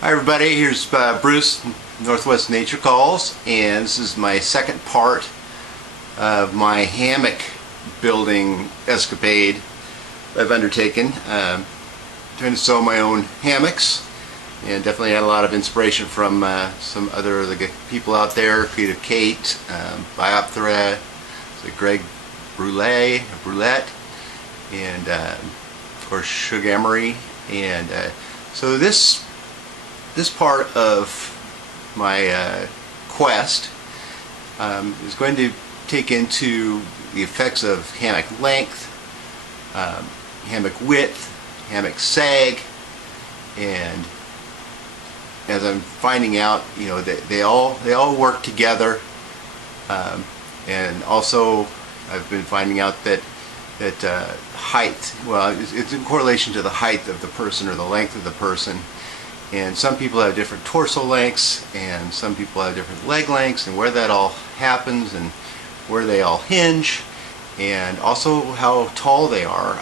Hi everybody, here's Bruce, Northwest Nature Calls, and this is my second part of my hammock building escapade I've undertaken. Trying to sew my own hammocks, and definitely had a lot of inspiration from some other people out there, Creative Kate, Biopthera, Greg Brulette, and of course Shug Emery. And so this part of my quest is going to take into the effects of hammock length, hammock width, hammock sag, and as I'm finding out, you know, they all work together, and also I've been finding out that height, well, it's in correlation to the height of the person or the length of the person. And some people have different torso lengths, and some people have different leg lengths, and where that all happens and where they all hinge, and also how tall they are,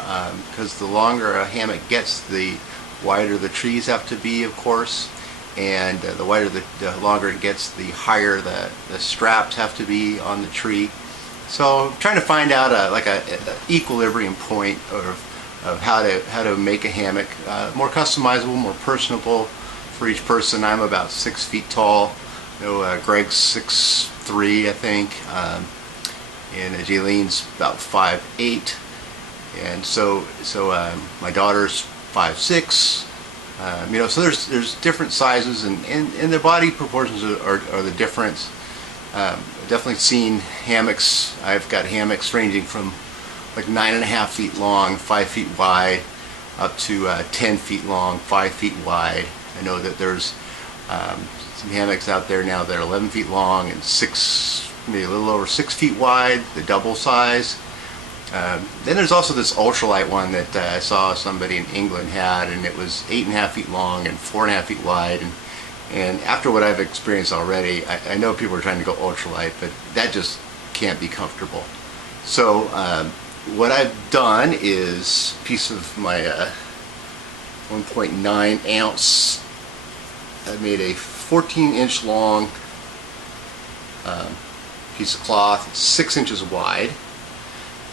because the longer a hammock gets, the wider the trees have to be, of course, and the wider the longer it gets, the higher the straps have to be on the tree. So I'm trying to find out an equilibrium point of how to make a hammock more customizable, more personable for each person. I'm about 6 feet tall. You know, Greg's 6'3", I think, and Jaylene's about 5'8", and so my daughter's 5'6". You know, so there's different sizes, and their body proportions are the difference. Definitely seen hammocks. I've got hammocks ranging from like 9.5 feet long, 5 feet wide, up to 10 feet long, 5 feet wide. I know that there's some hammocks out there now that are 11 feet long and maybe a little over 6 feet wide, the double size. Then there's also this ultralight one that I saw somebody in England had, and it was 8.5 feet long and 4.5 feet wide. And after what I've experienced already, I know people are trying to go ultralight, but that just can't be comfortable. So what I've done is a piece of my 1.9 ounce, I made a 14-inch long piece of cloth, 6 inches wide.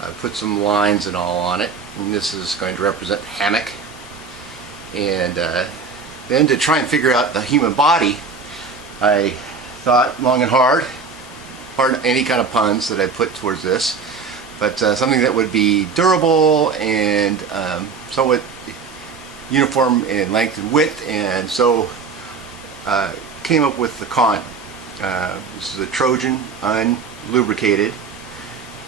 I put some lines and all on it, and this is going to represent hammock. And then to try and figure out the human body, I thought long and hard, pardon any kind of puns that I put towards this, but something that would be durable and somewhat uniform in length and width, and so came up with the con. This is a Trojan, unlubricated,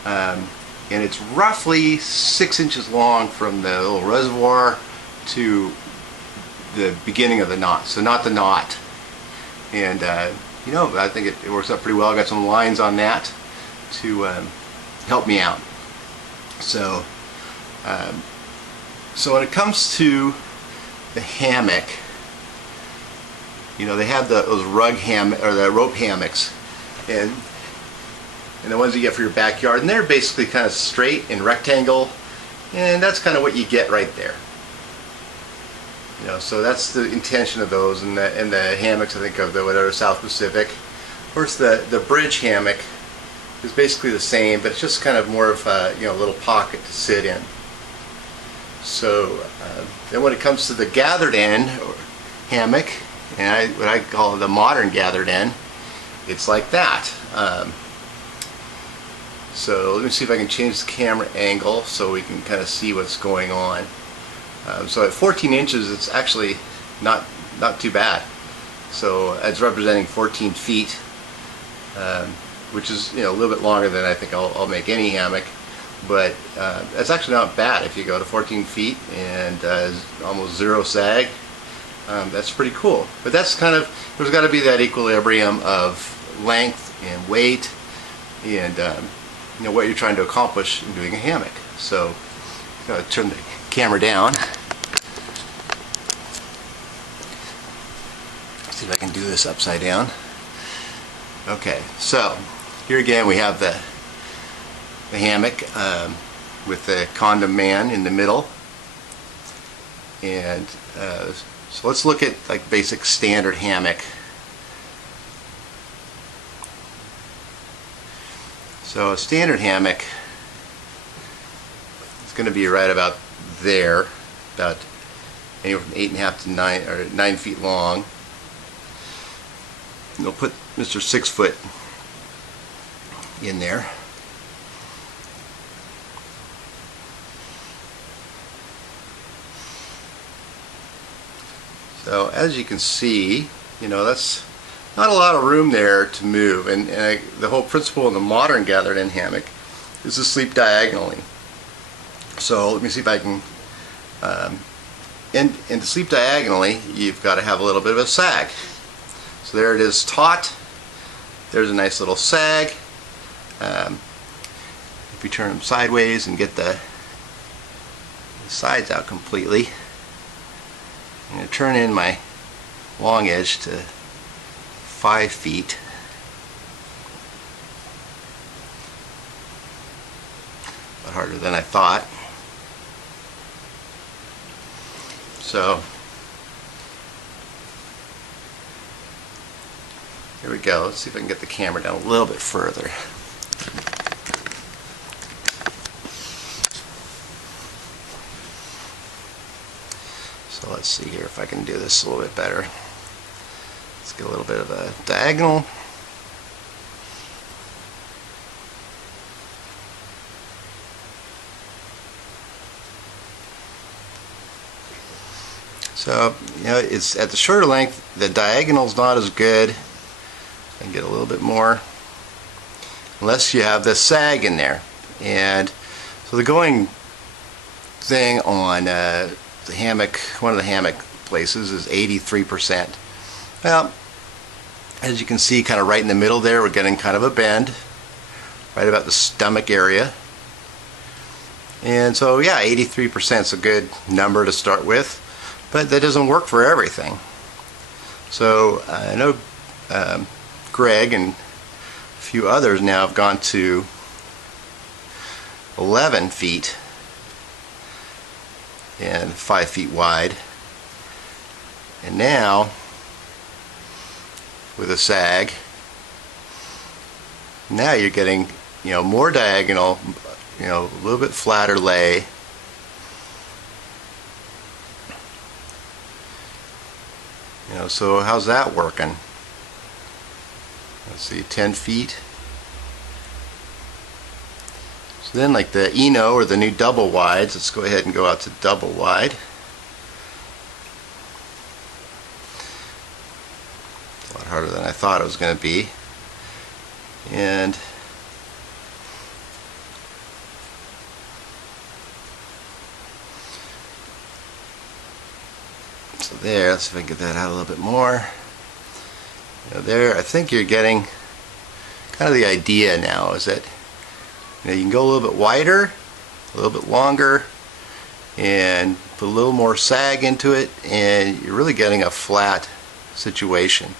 and it's roughly 6 inches long from the little reservoir to the beginning of the knot, so not the knot. And you know, I think it works out pretty well. I got some lines on that to help me out. So so when it comes to the hammock, you know, they have those rug hammock or the rope hammocks, and the ones you get for your backyard, and they're basically kind of straight and rectangle, and that's kind of what you get right there. You know, so that's the intention of those, and the hammocks, I think, of the whatever South Pacific. Of course, the bridge hammock is basically the same, but it's just kind of more of a, you know, little pocket to sit in. So then when it comes to the gathered end or hammock, and what I call the modern gathered end, it's like that. So let me see if I can change the camera angle so we can kind of see what's going on. So at 14 inches, it's actually not too bad. So it's representing 14 feet, which is, you know, a little bit longer than I think I'll make any hammock. But that's actually not bad if you go to 14 feet and almost zero sag. That's pretty cool. But that's kind of, there's got to be that equilibrium of length and weight, and you know, what you're trying to accomplish in doing a hammock. So I'm going to turn the camera down. See if I can do this upside down. Okay, so here again we have the hammock with the condom man in the middle, and So let's look at like basic standard hammock. So a standard hammock is going to be right about there, about anywhere from 8.5 to 9 or 9 feet long. And we'll put Mr. 6 foot in there. So as you can see, that's not a lot of room there to move, and the whole principle in the modern gathered in hammock is to sleep diagonally. So let me see if I can, and to sleep diagonally you've got to have a little bit of a sag. So there it is taut, there's a nice little sag. If you turn them sideways and get the sides out completely, I'm going to turn in my long edge to 5 feet. A lot harder than I thought. So here we go. Let's see if I can get the camera down a little bit further. So let's see here if I can do this a little bit better. Let's get a little bit of a diagonal. So, it's at the shorter length, the diagonal's not as good. I can get a little bit more, unless you have the sag in there. And so the going thing on the hammock, one of the hammock places, is 83%. Well, as you can see, kind of right in the middle there, we're getting kind of a bend, right about the stomach area. And so, yeah, 83% is a good number to start with, but that doesn't work for everything. So I know Greg and a few others now have gone to 11 feet and 5 feet wide, and now with a sag, now you're getting more diagonal, a little bit flatter lay. So how's that working? Let's see, 10 feet. So then, like the Eno or the new double wides, let's go ahead and go out to double wide. A lot harder than I thought it was going to be. And so there, let's see if I can get that out a little bit more. There, I think you're getting kind of the idea now, is that you can go a little bit wider, a little bit longer, and put a little more sag into it, and you're really getting a flat situation.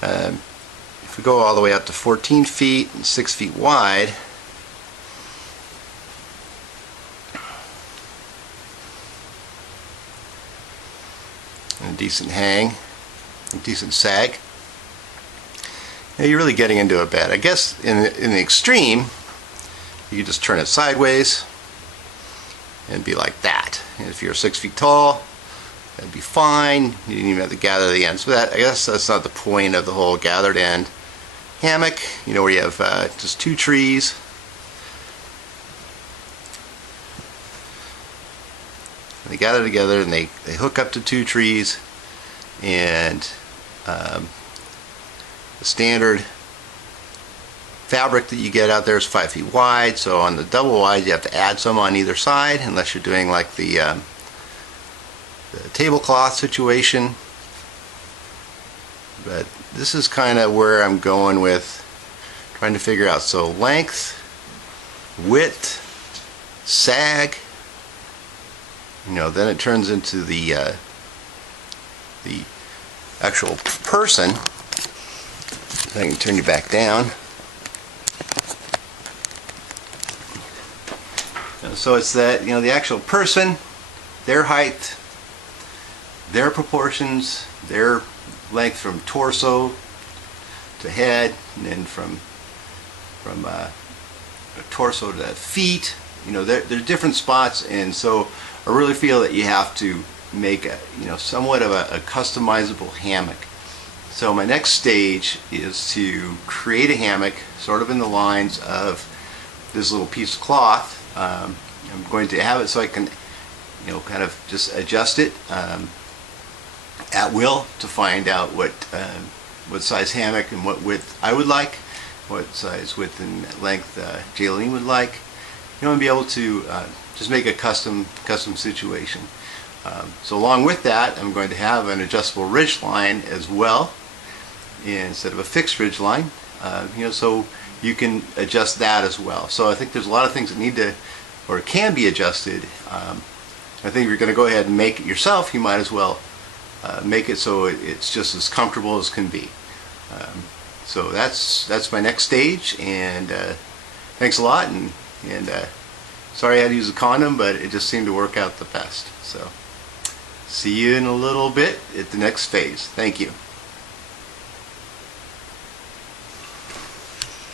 If we go all the way up to 14 feet and 6 feet wide, and a decent hang, a decent sag, you're really getting into a bed. I guess in the extreme, you can just turn it sideways and be like that. And if you're 6 feet tall, that'd be fine. You didn't even have to gather the ends. But I guess that's not the point of the whole gathered end hammock, where you have just 2 trees. And they gather together and they hook up to 2 trees, and the standard fabric that you get out there is 5 feet wide. So on the double wide, you have to add some on either side, unless you're doing like the tablecloth situation. But this is kind of where I'm going with trying to figure out. So length, width, sag. Then it turns into the actual person. I can turn you back down. So it's that, the actual person, their height, their proportions, their length from torso to head, and then from torso to feet. You know, there's different spots, and so I really feel that you have to make a, you know, somewhat of a customizable hammock. So my next stage is to create a hammock sort of in the lines of this little piece of cloth. I'm going to have it so I can, you know, kind of just adjust it at will to find out what size hammock and what width I would like, what size width and length Jaylene would like, you know, and be able to just make a custom situation. So along with that, I'm going to have an adjustable ridge line as well, instead of a fixed ridge line, you know, so you can adjust that as well. So I think there's a lot of things that need to, or can be adjusted. I think if you're going to go ahead and make it yourself, you might as well make it so it's just as comfortable as can be. So that's my next stage, and thanks a lot, and sorry I had to use a condom, but it just seemed to work out the best. So see you in a little bit at the next phase. Thank you.